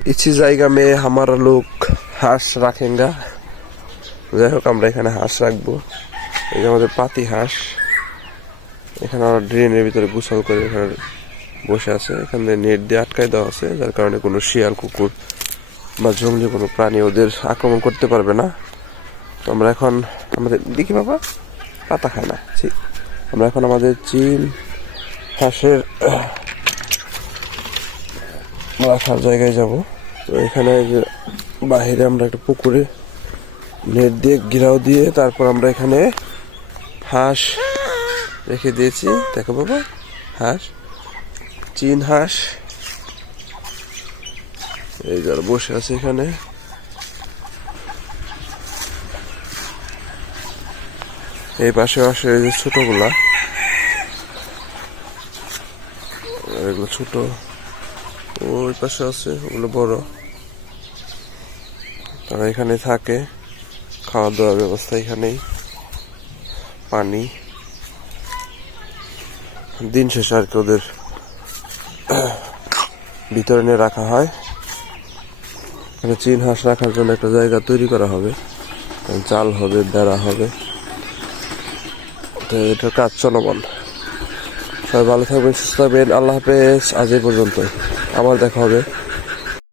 इसी জায়গা में हमारा लोग হাঁস রাখেঙ্গা। যাই হোক আমরা এখানে হাঁস রাখবো। এই যে আমাদের পাতি হাঁস, এখানে আমরা ড্রেনের ভিতরে গোসল করে এখানে বসে আছে। এখানে নেট দিয়ে আটকাই দেওয়া আছে, যার কারণে কোনো শিয়াল কুকুর বা জঙ্গলি কোনো প্রাণী ওদের আক্রমণ করতে পারবে না। তো আমরা এখন আমাদের দেখি বাবা পাতা খায় না, আমরা এখন আমাদের চীন হাঁসের রাখার জায়গায় যাব। তো এখানে বাহিরে আমরা একটা পুকুরে নেট দিয়ে ঘেরাও দিয়ে তারপর আমরা এখানে হাঁস রেখে দিয়েছি। দেখো বাবা, হাঁস, চীন হাঁস এই যারা বসে আছে এখানে। এই পাশে পাশে এই যে ছোটগুলা, এগুলো ছোট, ওই পাশে আছে ওগুলো বড়। তারা এখানে থাকে, খাওয়া দাওয়ার ব্যবস্থা এখানেই, পানি। দিন শেষে আর কি ওদের ভিতরে নিয়ে রাখা হয়। এখানে চীন হাঁস রাখার জন্য একটা জায়গা তৈরি করা হবে, চাল হবে, বেড়া হবে। তো এটার কাজ চলমান। সবাই ভালো থাকবেন, সুস্থ থাকবেন, আল্লাহ হাফেজ। আজ এই পর্যন্ত, আবার দেখা হবে।